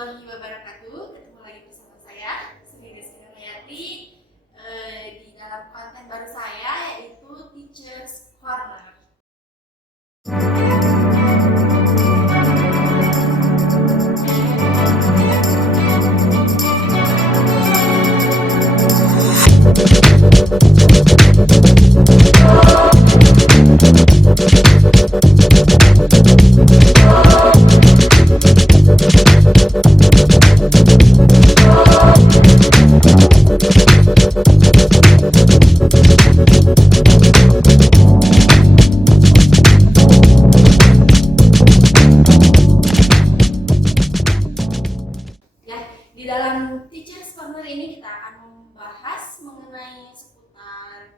warahmatullahi wabarakatuh. Ketemu lagi bersama saya Sri Desi Nurhayati di dalam konten baru saya, yaitu Teachers Corner. Di dalam Teachers Corner ini kita akan membahas mengenai seputar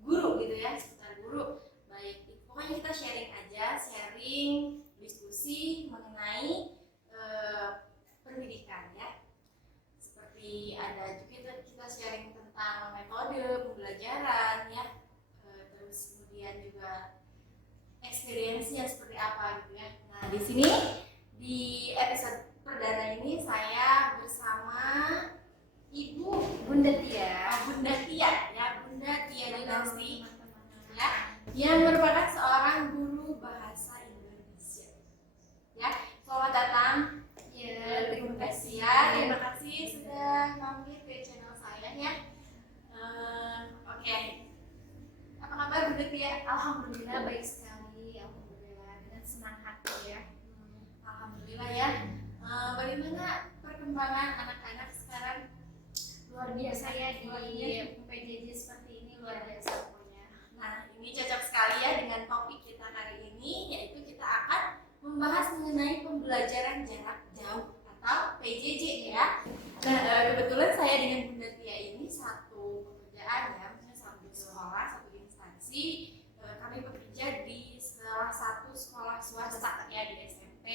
guru gitu ya, seputar guru. Baik, pokoknya kita sharing aja, sharing, diskusi mengenai pendidikan ya. Seperti ada juga kita sharing tentang metode pembelajaran ya, terus kemudian juga experience-nya seperti apa gitu ya. Nah, di sini di episode perdana ini saya bersama Ibu Bunda Tia, Bunda Tia ya, Bunda Tia Dinasti ya, yang merupakan seorang guru bahasa Indonesia. Ya, selamat datang. Ya, terima kasih ya. Terima kasih sudah mampir ke channel saya ya. Oke. Apa kabar Bunda Tia? Alhamdulillah baik sekali, alhamdulillah dengan senang hati ya. Alhamdulillah ya. Bagaimana perkembangan anak-anak sekarang? Luar biasa ya di PJJ seperti ini, luar biasa pokoknya. Nah, ini cocok sekali ya dengan topik kita hari ini, yaitu kita akan membahas mengenai pembelajaran jarak jauh atau PJJ ya. Nah, kebetulan saya dengan Bunda Tia ini satu pekerjaan ya, maksudnya satu sekolah, satu instansi. Kami bekerja di salah satu sekolah swasta ya, di SMP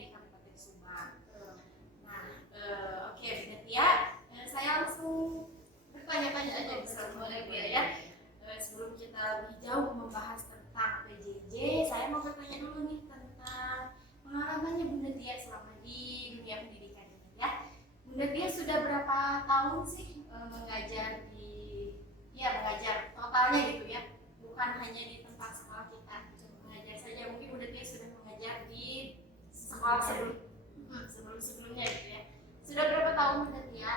di Kabupaten Subang. Oke, Bunda Tia, saya langsung bertanya-tanya aja bersama Bunda Tia ya. Sebelum kita lebih jauh membahas tentang PJJ, saya mau bertanya dulu nih tentang pengalamannya Bunda Tia selama di dunia pendidikan ini ya. Bunda Tia sudah berapa tahun sih mengajar mengajar totalnya gitu ya, bukan hanya di tempat sekolah kita mengajar saja. Mungkin Bunda Tia sudah mengajar di sekolah sebelumnya gitu ya. Sudah berapa tahun Bunda Tia?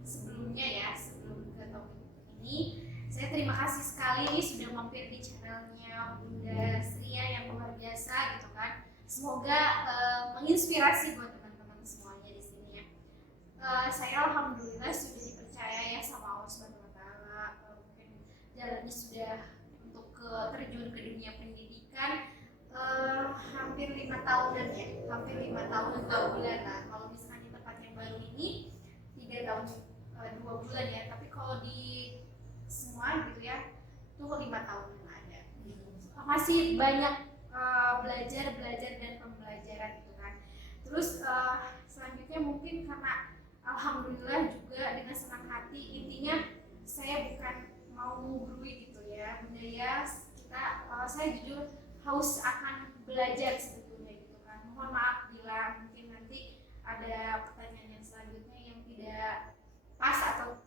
Sebelumnya sebelum ke topik ini, saya terima kasih sekali ini sudah mampir di channelnya Bunda Sria yang luar biasa gitu kan. Semoga menginspirasi buat teman-teman semuanya di sini ya. Saya alhamdulillah sudah dipercaya ya sama Allah Subhanahu wa taala. Mungkin jalannya sudah untuk terjun ke dunia pendidikan hampir 5 tahunan ya, hampir 5 tahun 2 bulan lah. Kalau misalnya di tempat yang baru ini 3 tahun 2 bulan ya, tapi kalau di semua gitu ya tuh 5 tahunan ada. Masih banyak belajar dan pembelajaran gitu kan. Terus selanjutnya mungkin karena alhamdulillah juga dengan senang hati, intinya saya bukan mau menggurui gitu ya Bunda ya, saya jujur haus akan belajar sebetulnya gitu kan. Mohon maaf bila mungkin nanti ada pertanyaan yang selanjutnya yang tidak pas atau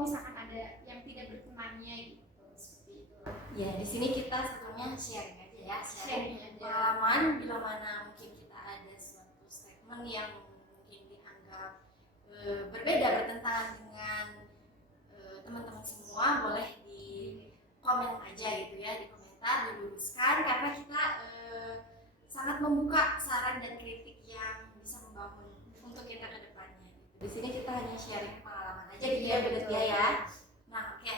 misalkan ada yang tidak berkenannya gitu, seperti itu. Ya, di sini kita sebetulnya sharing aja ya, sharing pengalaman bila mana mungkin kita ada suatu statement yang mungkin dianggap berbeda, bertentangan dengan teman-teman semua, boleh di komen aja gitu ya, di komentar, diluruskan, karena kita sangat membuka saran dan kritik yang bisa membangun untuk kita ke depannya. Di sini kita hanya sharing pengalaman aja gitu ya, Bunda Tia ya. Nah, oke.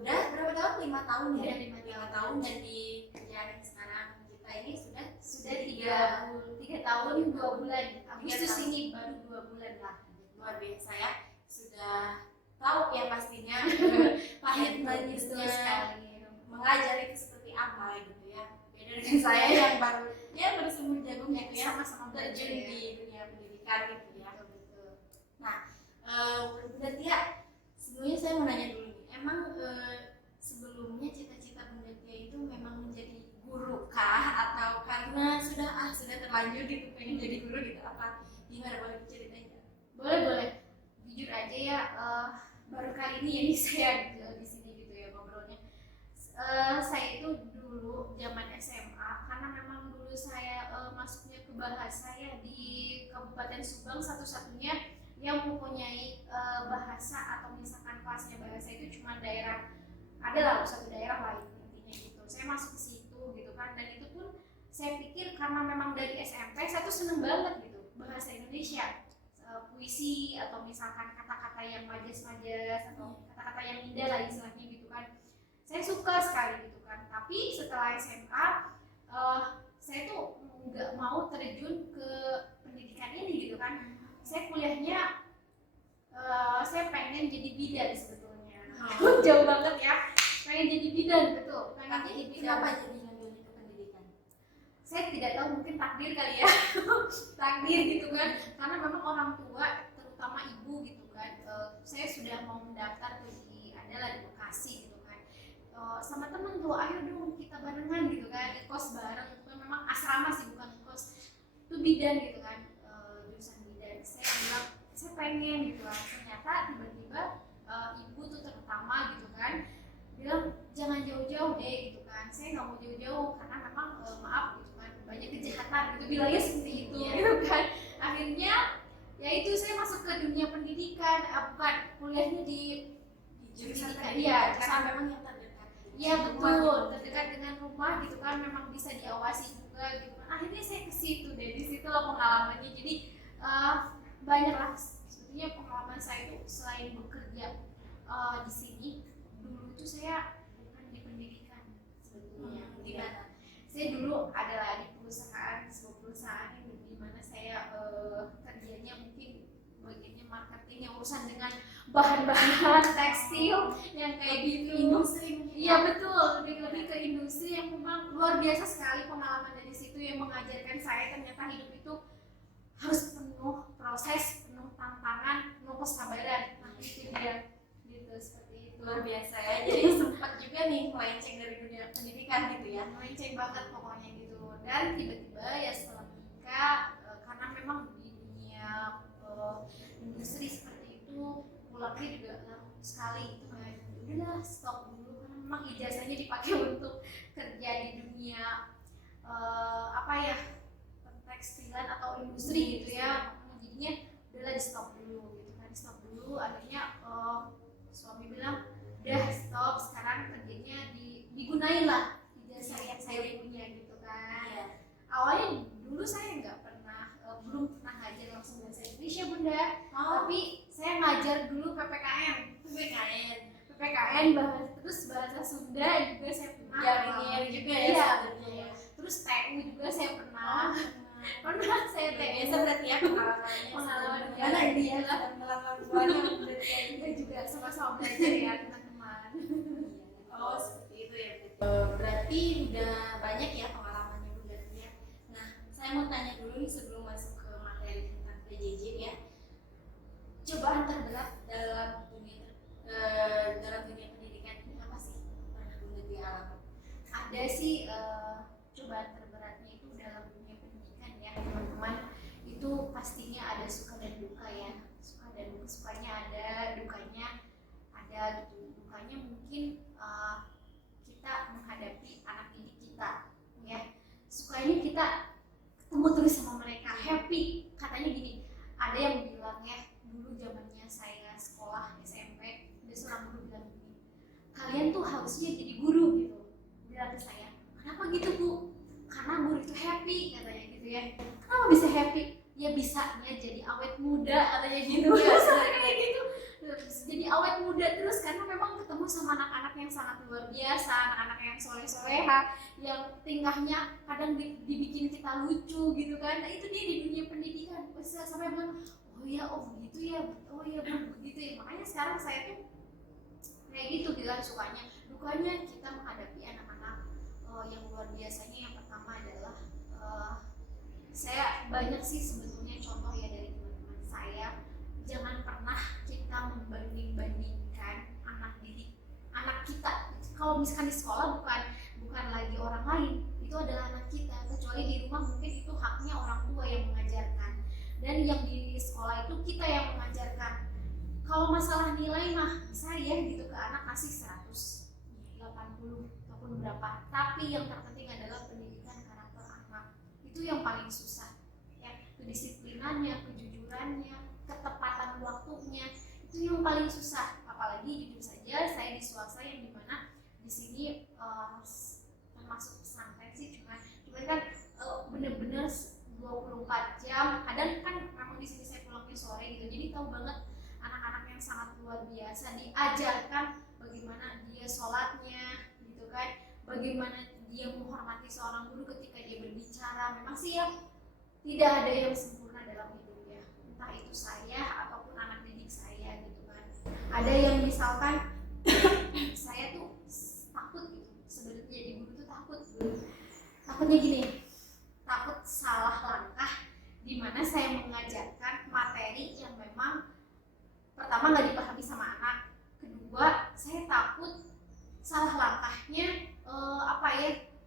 Udah berapa tahun? 5 tahun ya? 5 tahun, dan di kerjaan yang sekarang kita ini sudah 3 tahun 2 bulan. Agustus ini baru 2 bulan lah. Luar biasa ya. Sudah tahu ya pastinya pahit manisnya mengajar itu seperti apa gitu ya. Beda dengan saya yang baru sembuh jagung gitu ya, sama-sama terjun belajar di dunia pendidikan gitu ya. Nah, Bunda Tia, sebelumnya saya mau nanya dulu nih, emang sebelumnya cita-cita Bunda Tia itu memang menjadi guru kah, atau karena sudah terlanjur terlanjur gitu pengen jadi guru gitu, apa gimana, boleh diceritain nggak? Boleh. Jujur aja ya, baru kali ini ya nih saya di sini gitu ya ngobrolnya. Saya itu dulu zaman SMA, karena memang dulu saya masuknya ke bahasa ya di Kabupaten Subang, satu-satunya yang mempunyai bahasa atau misalkan kelasnya bahasa itu cuma daerah, ada lah satu daerah lain intinya gitu. Saya masuk ke situ gitu kan, dan itu pun saya pikir karena memang dari SMP saya tuh seneng banget gitu bahasa Indonesia, puisi atau misalkan kata-kata yang majas-majas atau kata-kata yang indah lah istilahnya gitu kan, saya suka sekali gitu kan. Tapi setelah SMA saya tuh nggak mau terjun ke pendidikan ini gitu kan. Saya kuliahnya saya pengen jadi bidan sebetulnya. Jauh banget ya, pengen jadi bidan, betul, pengen jadi bidan. Kenapa jadi ngambilnya ke pendidikan? Saya tidak tahu, mungkin takdir kali ya. Takdir gitu kan, karena memang orang tua terutama ibu gitu kan, saya sudah mau mendaftar tuh di adalah di Bekasi gitu kan, sama temen tuh ayo dong kita barengan gitu kan, di kos bareng itu memang asrama sih bukan kos, itu bidan gitu kan, jurusan bidan. Saya bilang saya pengen gitu kan, ternyata tiba-tiba ibu tuh terutama gitu kan bilang jangan jauh-jauh deh gitu kan. Saya nggak mau jauh-jauh karena memang maaf gitu kan, banyak kejahatan gitu, bilangnya seperti itu gitu kan. Akhirnya ya itu saya masuk ke dunia pendidikan, bukan kuliahnya di Jurusan pendidikan, tadi iya karena karena memang yang terdekat. iya betul, terdekat dengan rumah gitu kan, memang bisa diawasi juga gitu kan. Akhirnya saya ke situ deh, di situ lah pengalamannya. Jadi banyak lah sebetulnya pengalaman saya itu selain bekerja di sini. Dulu itu saya bukan di pendidikan sebetulnya. Di mana? Saya dulu adalah di sebuah perusahaan yang di mana saya kerjanya mungkin bagiannya marketing yang urusan dengan bahan-bahan tekstil yang kayak gitu. Industri. Iya betul, lebih ke industri yang memang luar biasa sekali pengalaman dari situ yang mengajarkan saya ternyata hidup itu harus penuh proses, penuh tantangan, penuh kesabaran. Nah itu dia gitu, seperti itu. Luar biasa ya, jadi sempat juga nih melenceng dari dunia pendidikan gitu ya. Melenceng banget pokoknya gitu. Dan tiba-tiba ya setelah menikah, karena memang di dunia industri seperti itu pulangnya juga lama sekali gitu kan, udahlah stop dulu karena memang ijazahnya dipakai untuk kerja di dunia apa ya, tekstilan atau industri gitu ya. Jadinya udahlah di stop dulu gitu kan, di stop dulu. Akhirnya suami bilang udah stop, sekarang kerjanya digunain lah ijazah yang saya punya gitu kan. Iya. Awalnya dulu saya nggak pernah belum pernah ngajar langsung bahasa Indonesia bunda, tapi saya ngajar dulu PPKN terus bahasa Sunda juga saya pernah. Jaringan juga ya Iya. sebenarnya. Terus TU juga saya pernah. Pernah saya TU. Biasa berarti ya pengalamannya. Pengalaman Gimana ya. dia lah pengalaman banyak berarti ya. Kita juga sama-sama belajar ya teman-teman. Oh seperti itu ya. Berarti udah banyak ya pengalamannya Bu berarti ya. Nah saya mau tanya dulu nih sebelum masuk ke materi tentang PJJ ya. Cobaan terberat dalam dunia pendidikan ini apa sih? Pernah Bunda dialami? Ada sih cobaan terberatnya itu dalam dunia pendidikan ya teman-teman. Itu pastinya ada suka dan duka ya. Suka dan duka, sukanya ada, dukanya ada gitu. Dukanya mungkin kita menghadapi anak didik kita ya. Sukanya kita ketemu terus sama mereka, happy. Katanya gini, ada yang bilang ya, dulu zamannya saya sekolah SMP, ada seorang guru bilang gini, kalian tuh harusnya jadi guru gitu. Bilang ke saya, kenapa gitu Bu? Karena guru itu happy katanya gitu ya. Kenapa bisa happy? Ya bisanya jadi awet muda katanya gitu. Kayak gitu. Jadi awet muda terus karena memang ketemu sama anak-anak yang sangat luar biasa, anak-anak yang soleh-soleha, yang tingkahnya kadang dibikin kita lucu gitu kan. Nah itu dia di dunia pendidikan. Bisa sampai bilang, oh ya, oh begitu ya, oh ya begitu ya. Makanya sekarang saya tuh kayak gitu bilang sukanya. Dukanya kita menghadapi anak-anak yang luar biasanya. Yang pertama adalah saya banyak sih sebetulnya contoh ya dari teman-teman saya. Jangan pernah kita membanding-bandingkan anak didik anak kita. Kalau misalkan di sekolah bukan lagi orang lain, itu adalah anak kita. Kecuali di rumah mungkin itu haknya orang masalah nilai mah bisa ya gitu ke anak kasih 180 ataupun berapa, tapi yang terpenting adalah pendidikan karakter anak. Itu yang paling susah ya, kedisiplinannya, kejujurannya, ketepatan waktunya, itu yang paling susah. Apalagi jujur saja saya di swasta yang dimana di sini termasuk pesantren sih, cuman kan bener-bener 24 jam. Kadang kan memang di sini saya pulangnya sore gitu, jadi tahu banget anak-anak yang sangat luar biasa, diajarkan bagaimana dia sholatnya gitu kan, bagaimana dia menghormati seorang guru ketika dia berbicara. Memang sih ya, tidak ada yang sempurna dalam hidup ya, entah itu saya ataupun anak didik saya gitu kan. Ada yang misalkan saya tuh takut gitu sebenarnya jadi guru tuh takutnya gini, takut salah langkah di mana saya mengajarkan materi yang memang pertama nggak dipahami sama anak, kedua saya takut salah langkahnya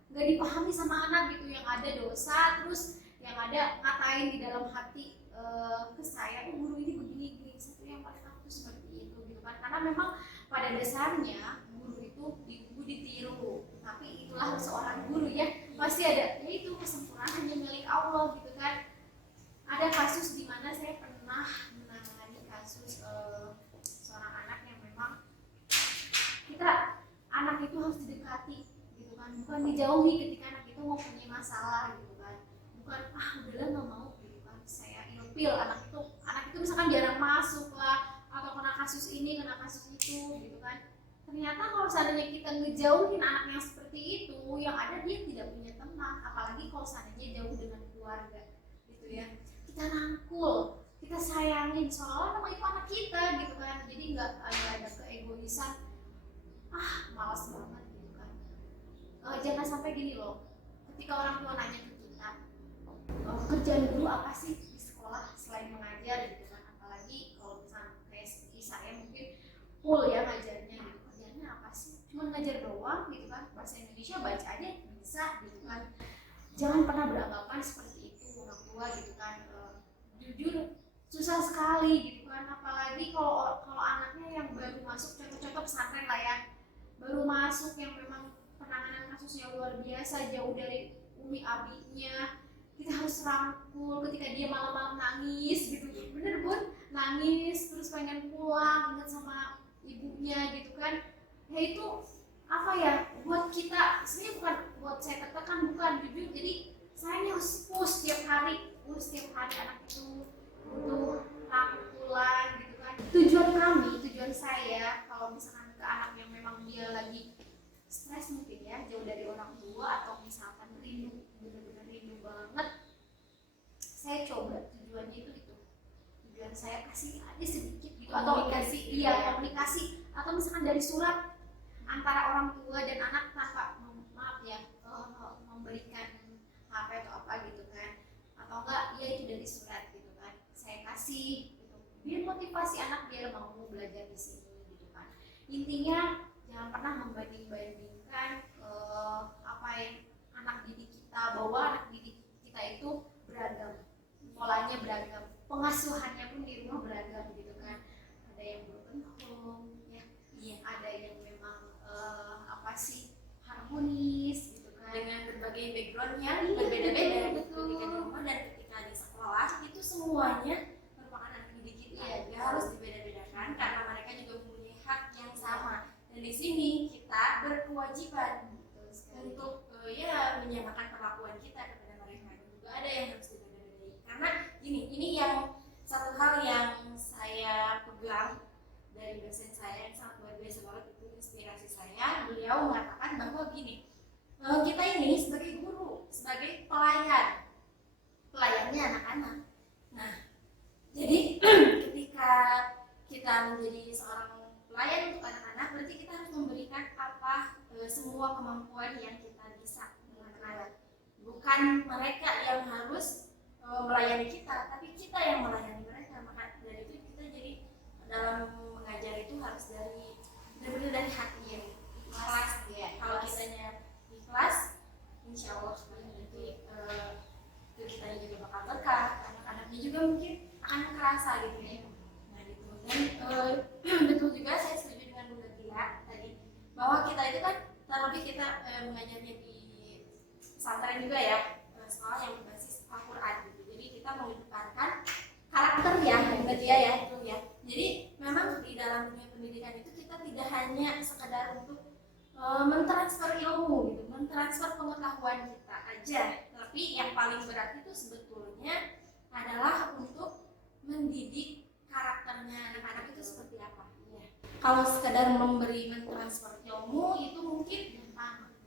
nggak dipahami sama anak gitu, yang ada dosa, terus yang ada ngatain di dalam hati ke saya, guru ini begini. Satu yang paling takut tuh seperti itu gitu kan, karena memang pada dasarnya guru itu ditiru, tapi itulah seorang guru ya, pasti ada yaitu kesempurnaan hanya milik Allah gitu kan. Ada kasus di mana saya pernah menangani kasus seorang anak yang memang anak itu harus didekati gitu kan, bukan dijauhi ketika anak itu mau punya masalah gitu kan, bukan udahlah nggak mau gitu kan, saya ilfil anak itu misalkan jarang masuk lah, atau kena kasus ini kena kasus itu gitu kan. Ternyata kalau seandainya kita ngejauhin anak yang seperti itu, yang ada dia tidak punya teman, apalagi kalau seandainya jauh dengan keluarga gitu ya. Kita rangkul, kita sayangin, seolah-olah memang itu anak kita gitu kan, jadi nggak ada keegoisan, malas banget gitu kan. Jangan sampai gini loh, ketika orang tua nanya ke kita, kerjaan guru apa sih di sekolah selain mengajar gitu kan, apalagi kalau misalnya kayak saya mungkin full ya ngajarnya gitu, kerjanya apa sih, cuma ngajar doang gitu kan, bahasa Indonesia baca aja bisa gitu kan. Jangan pernah beranggapan seperti itu orang tua gitu kan. Jujur susah sekali gitu kan, apalagi kalau anaknya yang baru masuk, contoh-contoh pesantren lah ya, baru masuk yang memang penanganan kasusnya luar biasa, jauh dari umi abinya, kita harus rangkul ketika dia malam-malam nangis gitu, bener Bun, nangis terus pengen pulang inget sama ibunya gitu kan. Ya itu buat kita sebenarnya, bukan buat saya tertekan, bukan, jujur. Jadi saya harus push setiap hari anak itu untuk rangkulan gitu kan. Tujuan saya kalau misalkan ke anak yang memang dia lagi stres mungkin ya, jauh dari orang tua, atau misalkan rindu, benar-benar rindu banget, saya coba tujuannya itu tujuan saya kasih aja sedikit gitu, atau komunikasi, atau misalkan dari surat antara orang tua dan anak tanpa memberikan HP atau apa gitu kan, atau enggak ya itu dari surat gitu kan, saya kasih gitu, biar motivasi anak biar mau belajar di sini gitu kan. Intinya jangan pernah membanding-bandingkan anak didik kita, bahwa anak didik kita itu beragam, polanya beragam, pengasuhannya pun di rumah beragam gitu kan. Ada yang broken home ya, ada yang memang harmonis gitu kan, dengan berbagai backgroundnya berbeda-beda ketika di rumah dan ketika di sekolah, itu semuanya merupakan anak didik kita. Harus dibeda-bedakan karena mereka juga mempunyai hak yang sama, dan di sini kita berkewajiban untuk menyamakan perlakuan kita kepada mereka. Dan juga ada yang harus dibeda-bedai, karena ini yang satu hal yang saya pegang dari dosen saya yang sangat luar biasa banget, itu inspirasi saya. Beliau mengatakan bahwa gini, kita ini sebagai guru, sebagai pelayannya anak-anak. Nah, jadi ketika kita menjadi seorang pelayan untuk anak-anak, berarti kita harus memberikan semua kemampuan yang kita bisa dengan anak. Bukan mereka yang harus melayani kita, tapi kita yang melayani mereka. Maka dari itu kita jadi dalam mengajar itu harus benar-benar dari hati yang ikhlas ya. Kalau kitanya ikhlas, insya Allah nanti kitanya juga bakal berkah, anak-anaknya juga mungkin akan kerasa gitu ya. Nah gitu. Dan kita mengajarnya di pesantren juga ya, sekolah yang berbasis Al-Quran gitu. Jadi kita mengedepankan karakter ya dia ya itu ya. Jadi memang di dalam dunia pendidikan itu kita tidak hanya sekedar untuk mentransfer ilmu gitu, mentransfer pengetahuan kita aja, tapi yang paling berat itu sebetulnya adalah untuk mendidik karakternya anak-anak itu seperti apa ya. Kalau sekedar mentransfer ilmu itu mungkin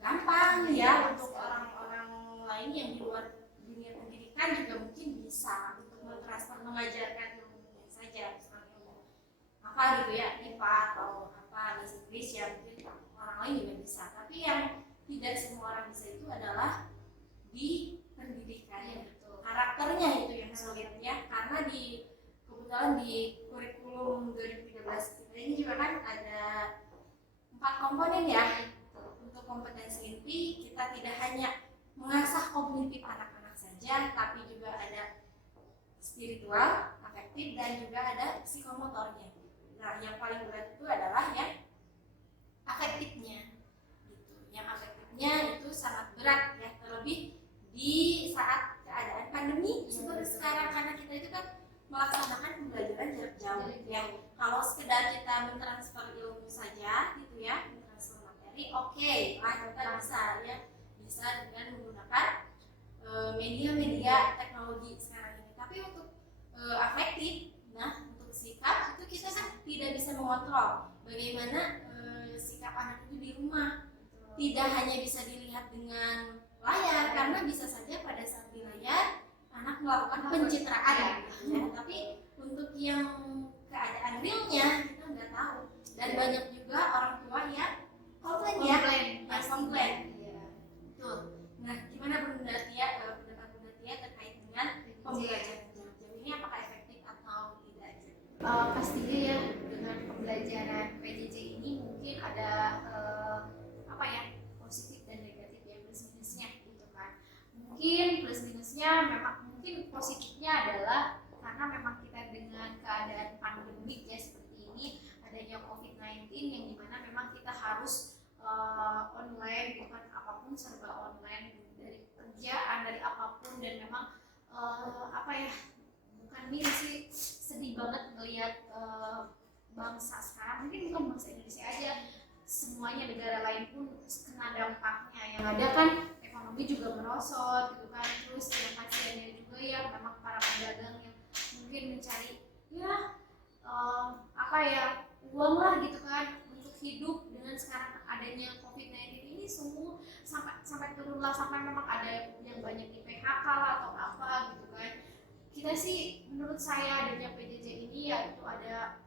gampang ya untuk orang-orang lain yang di luar dunia pendidikan juga mungkin bisa untuk mentransfer, mengajarkan ilmunya saja, misalnya ilmu apa gitu ya, IPA atau apa bahasa Inggris ya, mungkin orang lain juga bisa. Tapi yang tidak semua orang bisa itu adalah di pendidikan ya, karakternya itu yang sulit ya, karena kebetulan di kurikulum 2013 kita ini juga kan ada 4 komponen ya. Untuk kompetensi inti kita tidak hanya mengasah kognitif anak-anak saja, tapi juga ada spiritual, afektif, dan juga ada psikomotornya. Nah, yang paling berat itu adalah yang afektifnya gitu. Yang afektifnya itu sangat berat ya, terlebih di saat keadaan pandemi seperti sekarang, karena kita itu kan melaksanakan pembelajaran jarak jauh ya. Kalau sekedar kita mentransfer ilmu saja gitu ya, mentransfer materi, oke lah kita bisa ya, bisa dengan menggunakan media-media teknologi sekarang ini. Tapi untuk afektif, nah untuk sikap itu kita kan tidak bisa mengontrol bagaimana sikap anak itu di rumah. Tidak hanya bisa dilihat dengan layar, karena bisa saja pada saat di layar anak melakukan pencitraan ya. Tapi untuk yang keadaan realnya kita nggak tahu, dan banyak juga orang tua yang komplain. Tuh. Nah, gimana Bunda Tia, pendapat Bunda Tia terkait dengan pembelajaran jarak jauh ini, apakah efektif atau tidak? Pastinya ya, dengan pembelajaran PJJ ini mungkin ada positif dan negatif ya, plus minusnya gitu kan. Mungkin plus minusnya memang, mungkin positifnya adalah karena memang kita dengan keadaan pandemik ya seperti ini, adanya COVID-19 yang dimana memang kita harus online gitu kan, apapun serba online, dari kerjaan, dari apapun, dan memang bukan ini sih, sedih banget melihat bangsa sekarang, mungkin bukan bangsa Indonesia aja, semuanya negara lain pun kena dampaknya. Yang ada kan ekonomi juga merosot gitu kan, terus yang kasihannya juga ya memang para pedagang yang mungkin mencari uang lah gitu kan untuk hidup dengan sekarang adanya COVID-19 ini, semua sampai turunlah, sampai memang ada yang banyak di PHK lah atau apa gitu kan. Kita sih, menurut saya adanya PJJ ini ya itu ada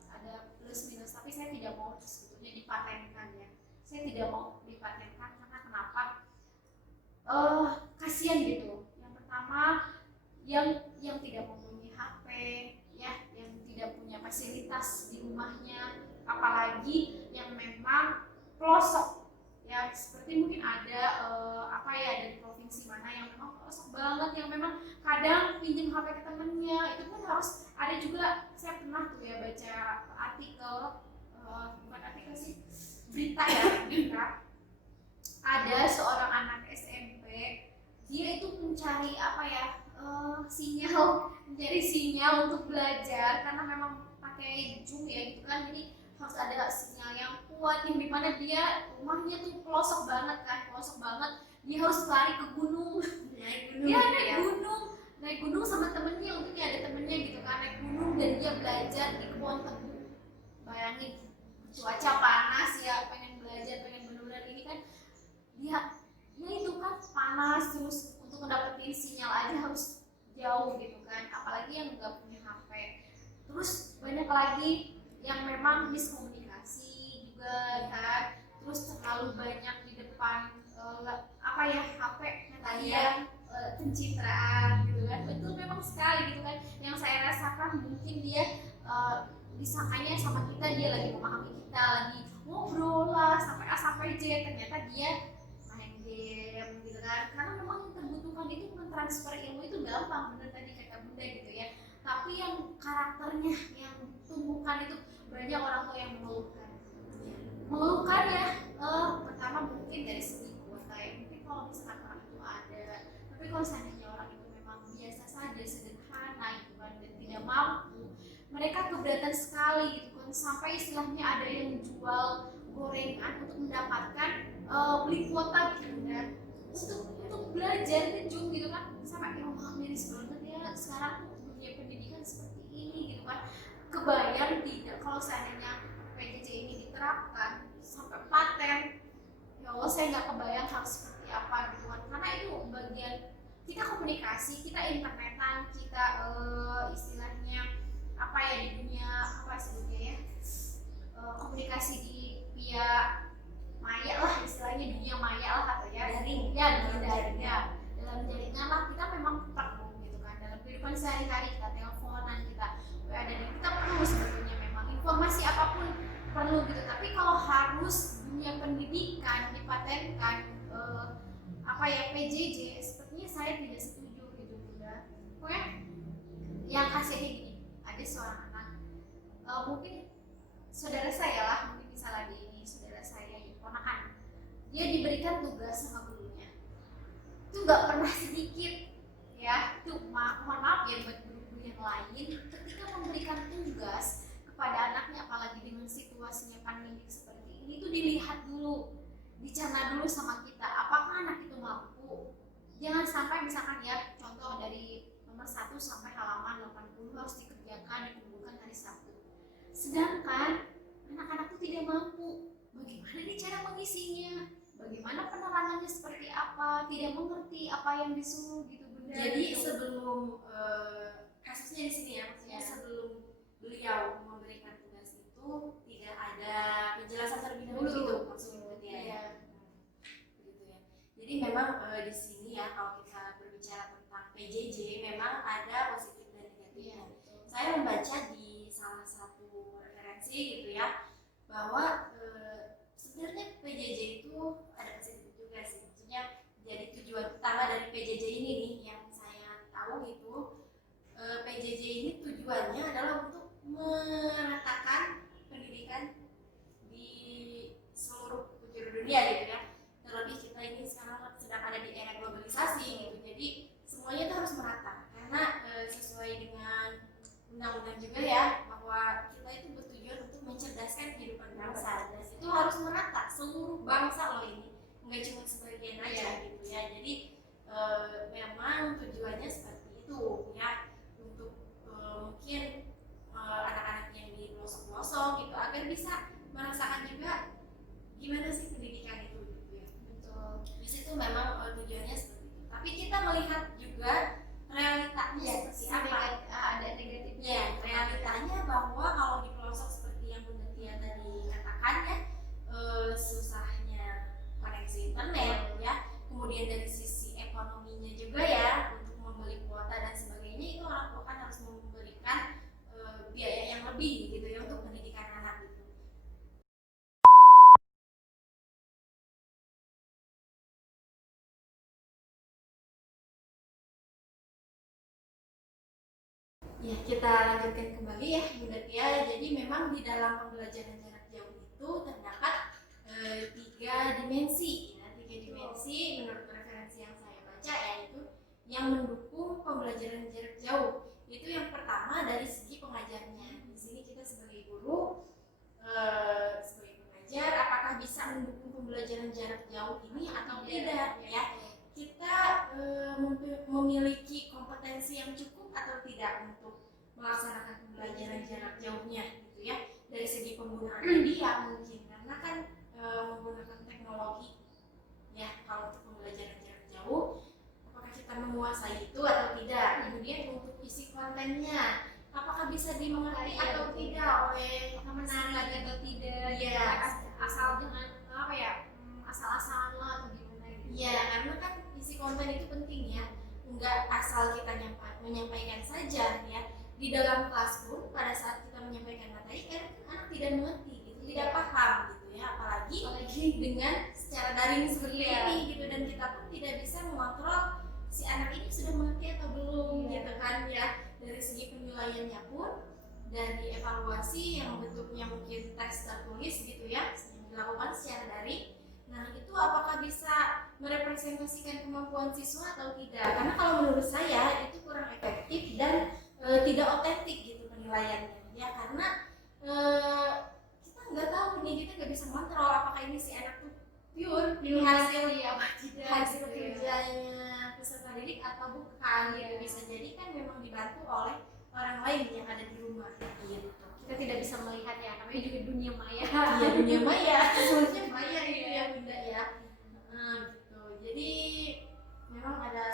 plus minus, tapi saya tidak mau sebetulnya dipatenkan ya. Saya tidak mau dipatenkan karena kenapa? Kasihan gitu. Yang pertama, yang tidak mempunyai HP ya, yang tidak punya fasilitas di rumahnya, apalagi yang memang pelosok ya, seperti mungkin ada dari provinsi mana yang memang pelosok banget, yang memang kadang pinjam HP ke temennya, itu pun harus ada juga. Saya pernah tuh ya baca artikel, bukan artikel sih, berita ada seorang anak SMP, dia itu mencari sinyal untuk belajar, karena memang pakai Zoom ya gitu kan, jadi harus ada sinyal yang kuat, yang dimana dia rumahnya tuh pelosok banget, dia harus lari ke gunung, naik gunung sama temennya, untungnya ada temennya gitu kan, naik gunung dan dia belajar di kebun tebu. Bayangin, cuaca panas ya, pengen belajar, pengen benar-benar ini kan, dia itu kan panas, terus untuk mendapatkan sinyal aja harus jauh gitu kan, apalagi yang nggak punya HP. Terus banyak lagi yang memang miskomunikasi juga kan, terus terlalu banyak di depan HP yang pencitraan gitu kan. Betul, memang sekali gitu kan, yang saya rasakan mungkin dia disangkanya sama kita, dia lagi memahami kita, lagi ngobrol lah sampai A sampai Z, ternyata dia main game gitu kan. Karena memang yang terbutuhkan itu mentransfer ilmu itu gampang, bener tadi kata Bunda gitu ya, tapi yang karakternya, yang tumbuhkan itu banyak orang tua yang mengeluhkan ya. Pertama mungkin dari segi kalau misalkan orang itu ada, tapi kalau seandainya orang itu memang biasa saja, sederhana gitu kan, dan tidak mampu, mereka keberatan sekali gitu kan, sampai istilahnya ada yang jual gorengan untuk mendapatkan beli kuota gitu kan, untuk belajar kejung gitu kan, sampai ya Allah miris banget ya sekarang dunia pendidikan seperti ini gitu kan. Kebayang tidak kalau seandainya PJJ ini diterapkan sampai paten, ya Allah saya nggak kebayang harus seperti apa gitu kan, karena itu bagian kita komunikasi, kita internetan, kita istilahnya apa ya di dunia apa sebutnya ya, komunikasi di via maya lah, istilahnya dunia maya lah atau ya Daring. ya dalam jaringan lah, kita memang perlu gitu kan dalam kehidupan sehari-hari, kita teleponan, kita WA, dan kita perlu sebetulnya memang informasi apapun perlu gitu, tapi kalau harus dunia pendidikan dipatenkan apa ya PJJ, sepertinya saya tidak setuju gitu Bunda. Pokoknya yang kasihnya gini, ada seorang anak mungkin saudara saya lah, mungkin bisa lagi ini saudara saya yang ponakan, dia diberikan tugas sama gurunya itu nggak pernah sedikit ya, itu mohon maaf ya buat guru-guru yang lain, ketika memberikan tugas kepada anaknya, apalagi dengan situasinya pandemi seperti ini, itu dilihat dulu, dicerna dulu sama kita, apakah anak itu mampu. Jangan sampai misalkan ya, contoh dari nomor 1 sampai halaman 80 harus dikerjakan, dikumpulkan hari Sabtu, sedangkan anak-anak itu tidak mampu. Bagaimana nih cara mengisinya, bagaimana penerangannya seperti apa, tidak mengerti apa yang disuruh gitu Bunda. Jadi gitu. sebelum kasusnya di sini ya, maksudnya sebelum beliau memberikan tugas itu tidak ada penjelasan terlebih dahulu gitu maksudnya berarti ya. Iya. Begitu ya. Jadi memang di sini ya kalau kita berbicara tentang PJJ memang ada positif dan negatifnya. Saya membaca di salah satu referensi gitu ya bahwa sebenarnya PJJ itu ada positif juga sih. Maksudnya jadi tujuan utama dari PJJ ini nih yang saya tahu gitu, PJJ ini tujuannya adalah untuk meratakan pendidikan di seluruh penjuru dunia gitu ya. Terlebih kita ini sekarang sedang ada di era globalisasi gitu, jadi semuanya itu harus merata karena sesuai dengan undang-undang juga ya bahwa kita itu bertujuan untuk mencerdaskan kehidupan bangsa, dan itu harus merata seluruh bangsa loh, ini nggak cuma sebagian aja gitu ya. Jadi memang tujuannya seperti itu ya, untuk mungkin anak-anak yang di pelosok-pelosok gitu agar bisa merasakan juga gimana sih pendidikan itu gitu ya. Betul. Di situ memang tujuannya seperti itu. Tapi kita melihat juga realitanya seperti apa. Ada negatifnya. Ya, realitanya bahwa kalau di pelosok seperti yang Bunda Tia tadi katakan ya, susahnya koneksi internet ya, kemudian dari sisi ekonominya juga ya untuk membeli kuota dan sebagainya, itu orang tua kan harus memberikan biaya yang lebih gitu ya untuk pendidikan anak gitu. Ya, kita lanjutkan kembali ya Bunda Tia. Jadi memang di dalam pembelajaran jarak jauh itu terdapat 3 dimensi ya, 3 dimensi menurut referensi yang saya baca, yaitu yang mendukung pembelajaran jarak jauh. Itu yang pertama dari segi pengajarnya. Di sini kita sebagai guru, sebagai pengajar, apakah bisa mendukung pembelajaran jarak jauh ini atau tidak ya. Kita memiliki kompetensi yang cukup atau tidak untuk melaksanakan pembelajaran jarak jauhnya gitu ya, dari segi penggunaan media mungkin, karena kan menggunakan teknologi ya kalau untuk pembelajaran jarak jauh, apakah kita menguasai itu atau tidak. Kemudian untuk isi kontennya apakah bisa dimengerti atau tidak oleh menarik atau tidak ya, asal dengan apa ya, asal-asalan lah atau gimana gitu. Ya, karena kan isi konten itu penting ya, nggak asal kita menyampaikan saja ya. Di dalam kelas pun pada saat kita menyampaikan materi kan anak tidak mengerti gitu, tidak paham gitu ya, apalagi dengan secara daring seperti ini gitu, dan kita pun tidak bisa mengontrol si anak ini sudah mengerti atau belum gitu kan ya. Dari segi penilaiannya pun dari evaluasi yang bentuknya mungkin tes tertulis gitu ya, yang dilakukan secara daring, Nah, itu apakah bisa merepresentasikan kemampuan siswa atau tidak? Karena kalau menurut saya itu kurang efektif dan tidak otentik gitu penilaiannya. Ya karena kita nggak tahu nih, kita nggak bisa kontrol apakah ini si anak tuh pure ini hasil kerjanya peserta didik atau bukan. Gitu. Bisa jadi kan memang dibantu oleh orang lain yang ada di rumah gitu. Kita tidak bisa melihat ya, namanya juga dunia maya. Iya, dunia maya, sebenarnya maya itu ya bunda ya. Gitu. Jadi memang ada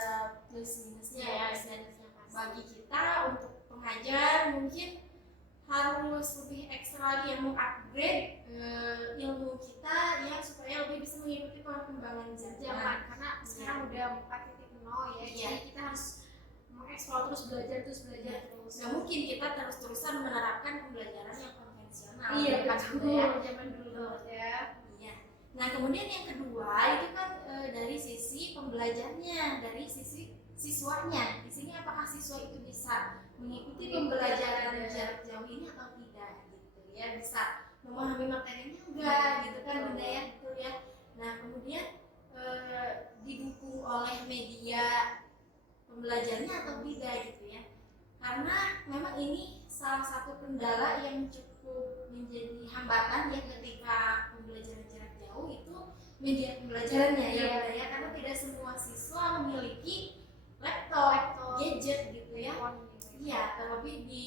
plus minusnya ya, dan bagi kita untuk pengajar mungkin harus lebih ekstra lagi yang mengupgrade ilmu kita ya, supaya lebih bisa mengikuti perkembangan zaman. Karena sekarang udah 4.0 ya, jadi kita harus mengeksplor terus, belajar terus. Nggak mungkin kita terus-terusan menerapkan pembelajaran yang konvensional. Iya, kan betul. ya. Zaman dulu ya. Iya. Nah, kemudian yang kedua itu kan dari sisi pembelajarnya, dari sisi siswanya. Di sini apakah siswa itu bisa mengikuti pembelajaran jarak jauh ini atau tidak gitu ya, bisa memahami materinya enggak gitu kan bunda ya, betul ya. Nah, kemudian didukung oleh media pembelajarnya atau tidak gitu ya, karena memang ini salah satu kendala yang cukup menjadi hambatan ya ketika pembelajaran jarak jauh itu media pembelajarannya ya, karena tidak semua siswa memiliki laptop, gadget gitu ya. Iya, terlebih di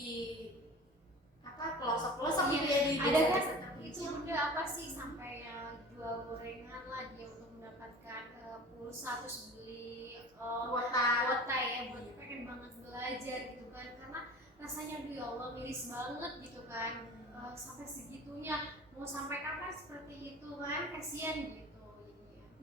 pelosok-pelosok gitu ya, di ada kan seperti itu bunda apa sih, sampai jual gorengan lah dia untuk mendapatkan pulsa, terus beli kuota ya, buat pengen banget belajar gitu kan, karena rasanya ya Allah miris banget gitu kan. Sampai segitunya, mau sampai kapan seperti itu kan, kasihan gitu.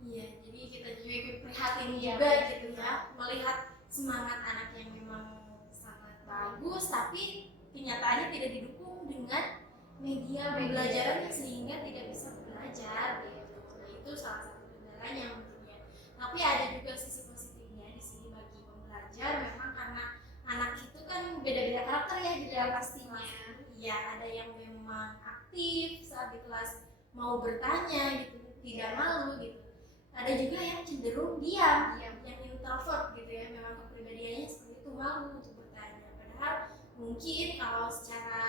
Iya, jadi kita juga ikut prihatin juga gitu ya, melihat semangat anak yang memang sangat bagus tapi kenyataannya tidak didukung dengan media pembelajarannya sehingga tidak bisa belajar gitu. Nah, itu salah satu kendalanya mungkin ya. Tapi ada juga sisi positifnya di sini bagi pembelajar, memang karena anak itu kan beda-beda karakter ya di dalam pastinya. Iya, ada yang memang aktif saat di kelas, mau bertanya gitu, tidak malu gitu. Ada juga yang cenderung diam, yang introvert gitu ya, memang kepribadiannya seperti itu, malu untuk bertanya. Padahal mungkin kalau secara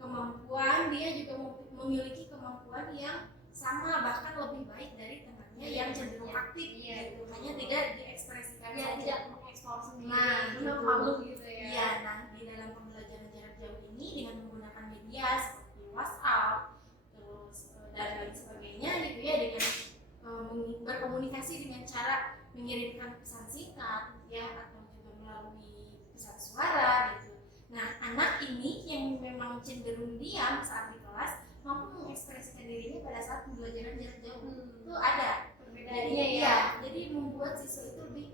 kemampuan dia juga memiliki kemampuan yang sama, bahkan lebih baik dari temannya yang cenderung aktif gitu, hanya tidak diekspresikan saja, tidak mengeksplor sendiri. Nah, gitu. Malu gitu ya. Iya, nah di dalam pembelajaran jarak jauh ini dengan menggunakan media seperti WhatsApp, terus dan lain sebagainya gitu ya, dengan berkomunikasi dengan cara mengirimkan pesan singkat ya, atau juga melalui pesan suara gitu. Nah, anak ini yang memang cenderung diam saat di kelas mampu mengekspresikan dirinya pada saat pembelajaran jarak jauh. Itu ada perbedaannya ya. Jadi membuat siswa itu lebih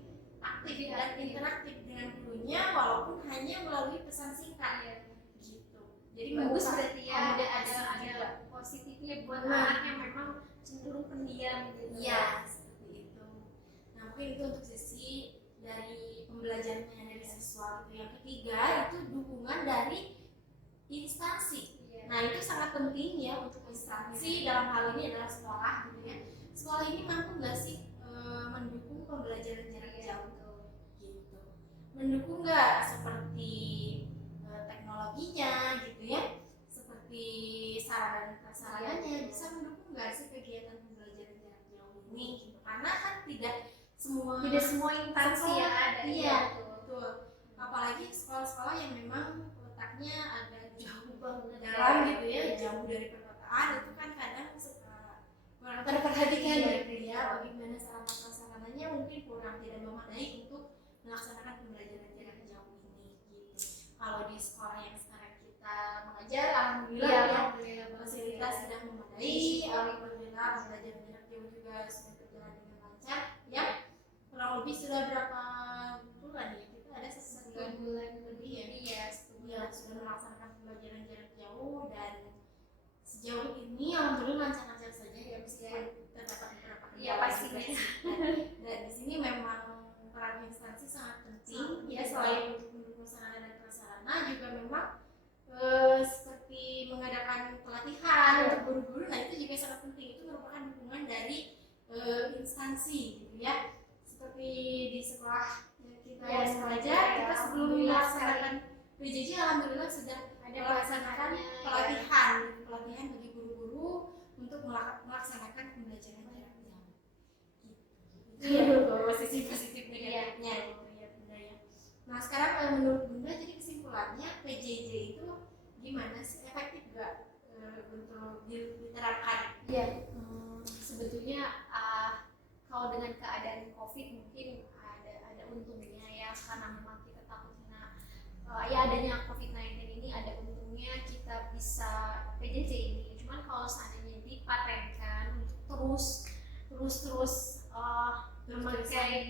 aktif dan interaktif dengan gurunya walaupun hanya melalui pesan singkat gitu. Jadi bagus berarti ya, ada positifnya buat anak yang memang cenderung pendiam gitu. Iya, seperti itu. Nah, mungkin itu untuk sisi dari pembelajarannya dari siswa. Yang ketiga itu dukungan dari instansi. Nah, itu sangat penting ya untuk instansi, dalam hal ini adalah sekolah gitu ya. Sekolah ini mampu nggak sih mendukung pembelajaran jarak jauh gitu. Mendukung nggak seperti teknologinya gitu ya, seperti sarana dan prasarananya, bisa mendukung nggak sih kegiatan pembelajaran jarak jauh ini gitu. Karena kan tidak semua instansi yang ada. Iya, betul. Apalagi sekolah-sekolah yang memang letaknya agak jauh banget dalam gitu ya, jauh dari perkotaan, itu kan kadang suka kurang terperhatikan gitu ya, bagaimana sarana prasarananya mungkin kurang, tidak memadai untuk melaksanakan pembelajaran jarak jauh ini gitu. Kalau di sekolah yang sekarang kita mengajar, alhamdulillah ya, fasilitas sudah memadai, alhamdulillah pembelajaran jarak jauh juga sudah berjalan dengan lancar ya. Kurang lebih sudah berapa bulan ya, kita ada 1 bulan lebih ya, sudah melaksanakan pembelajaran jarak jauh, dan sejauh ini alhamdulillah lancar-lancar saja ya, meskipun terdapat beberapa kendala pastinya. Dan di sini memang peran instansi sangat penting ya, selain untuk mendukung sarana dan prasarana, juga memang seperti mengadakan pelatihan untuk guru-guru. Nah, itu juga sangat penting, itu merupakan dukungan dari Ya, sengaja kita sebelum melaksanakan PJJ alhamdulillah sudah ada melaksanakan pelatihan bagi guru-guru untuk melaksanakan pembelajaran jarak jauh. Itu sisi positif negatifnya gitu ya Bunda ya. Nah sekarang menurut Bunda jadi kesimpulannya PJJ itu gimana sih, efektif gak untuk diterapkan? Iya, sebetulnya kalau dengan keadaan COVID mungkin ada untungnya ya, karena memang kita takutnya ya adanya COVID-19 ini ada untungnya kita bisa PJJ ini. Cuman kalau seandainya dipatenkan untuk terus memakai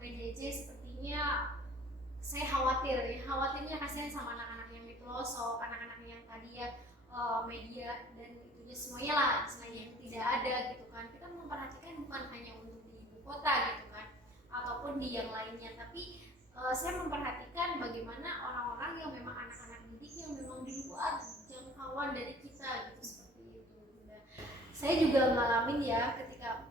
PJJ, sepertinya saya khawatirnya kasihan sama anak-anak yang di pelosok, anak-anak yang tadi ya media dan itunya semuanya lah istilahnya yang tidak ada gitu kan. Kita memperhatikan bukan hanya untuk di ibu kota gitu kan ataupun di yang lainnya, tapi saya memperhatikan bagaimana orang-orang yang memang anak-anak didik yang memang di luar jangkauan dari kita gitu, seperti itu. Nah, saya juga ngalamin ya ketika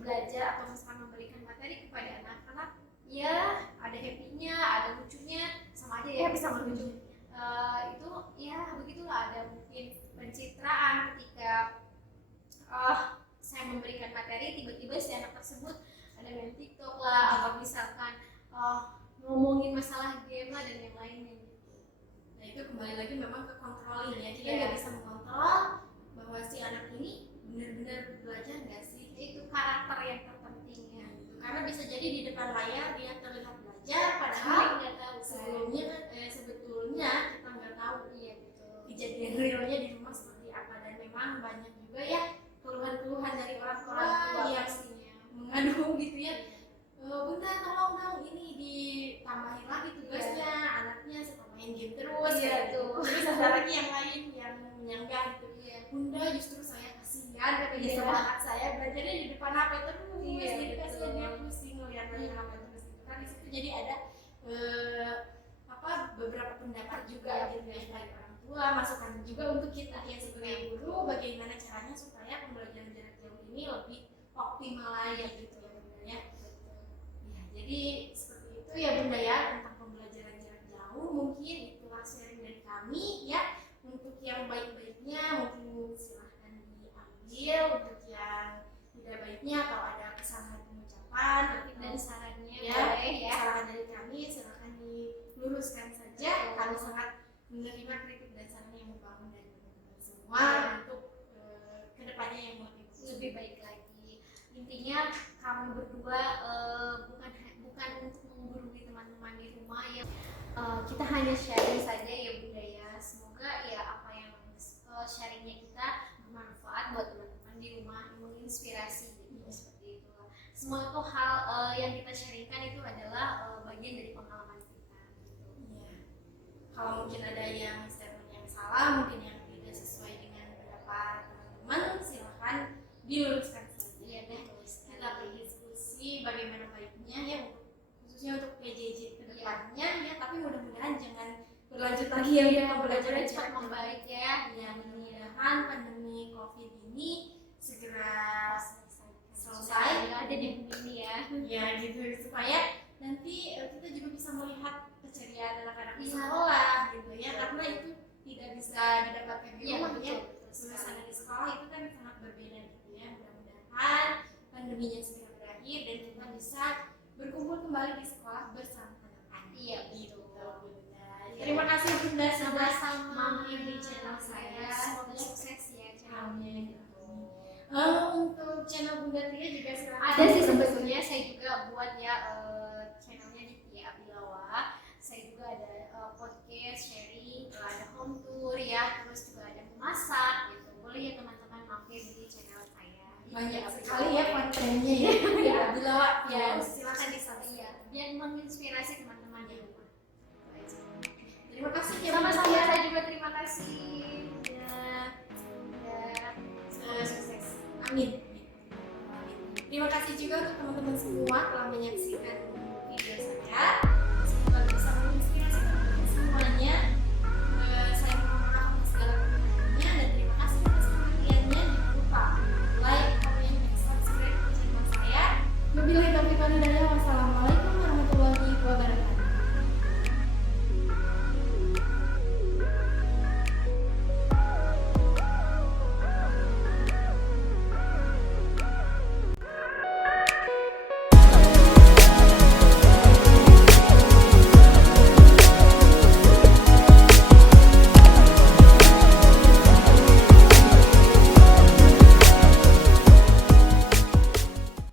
belajar atau misalkan memberikan materi kepada anak-anak, ya ada happy-nya, ada lucunya, sama aja ya happy sama lucu. Itu ya begitulah, ada mungkin pencitraan ketika saya memberikan materi, tiba-tiba si anak tersebut ada main TikTok lah atau misalkan ngomongin masalah game lah dan yang lainnya gitu. Nah itu kembali lagi memang ke controlling ya, kita nggak bisa mengontrol bahwa si anak ini benar-benar belajar nggak sih, Itu karakter yang terpentingnya gitu. Karena bisa jadi di depan layar dia terlihat belajar padahal nggak tahu sebelumnya sebetulnya kita nggak tahu kejadian realnya di rumah seperti apa. Dan memang banyak juga ya keluhan-keluhan dari orang tua yang mengadu gitu ya, Bunda tolong dong ini ditambahin lagi tugasnya, anaknya suka main game terus gitu. Terus ada lagi yang lain yang menyanggah gitu, Bunda justru saya kasihan tapi semangat saya belajarnya di depan HP terus, jadi kasihan dia pusing ngeliat HP terus gitu kan. Di situ jadi ada beberapa pendapat juga gitu ya dari orang tua, masukan juga untuk kita ya sebagai guru, bagaimana caranya supaya pembelajaran jarak jauh ini lebih optimal lagi gitu ya Bunda ya. Ya jadi seperti itu ya Bunda ya tentang pembelajaran jarak jauh. Mungkin itulah sharing dari kami ya. Untuk yang baik-baiknya mungkin silahkan diambil, untuk yang tidak baiknya atau ada kesalahan pengucapan dan sarannya ya, boleh ya, saran dari kami silahkan diluruskan saja. Kami sangat menerima kritik dan saran yang membangun dari teman-teman semua untuk kedepannya yang lebih baik lagi. Intinya kami berdua bukan untuk menggurui teman-teman di rumah ya, kita hanya sharing saja ya Bunda ya. Semoga ya apa yang sharingnya kita bermanfaat buat teman-teman di rumah, menginspirasi gitu, seperti itu. Semua itu hal yang kita sharingkan itu adalah bagian dari pengalaman kita gitu. Ya. Kalau mungkin ada yang statement yang salah, mungkin yang tidak sesuai dengan pendapat teman-teman, silahkan diluruskan saja. Iya deh, Kita berdiskusi bagaimana baiknya ya, khususnya untuk PJJ kedepannya ya. Tapi mudah-mudahan jangan berlanjut lagi ya pembelajaran cepat membaik ya. Ya mudah-mudahan pandemi COVID ini segera selesai. Nggak ada di bumi ini ya. Ya gitu, supaya nanti kita juga bisa melihat keceriaan anak-anak di sekolah gitu ya, karena itu tidak bisa didapatkan di rumah ya. Suasana di sekolah itu kan sangat berbeda gitu ya. Mudah-mudahan pandeminya segera berakhir dan kita bisa berkumpul kembali di sekolah bersama anak-anak. Iya gitu. betul. Terima kasih Bunda sudah Sama-sama mampir di channel saya. Semoga sukses ya channelnya. Untuk channel Bunda Tia juga silakan. Ada sih sebetulnya, saya juga buat ya channelnya di Tia Abilawa. Saya juga ada podcast, sharing, ada home tour ya, terus juga ada memasak gitu. Boleh ya teman-teman mampir di channel saya. Banyak sekali ya kontennya ya. Ya Abilawa ya, silakan di-subscribe ya, biar menginspirasi teman-teman di rumah. Terima kasih ya. Sama-sama, saya juga terima kasih. Sukses. Amin. Terima kasih juga untuk teman-teman semua telah menyaksikan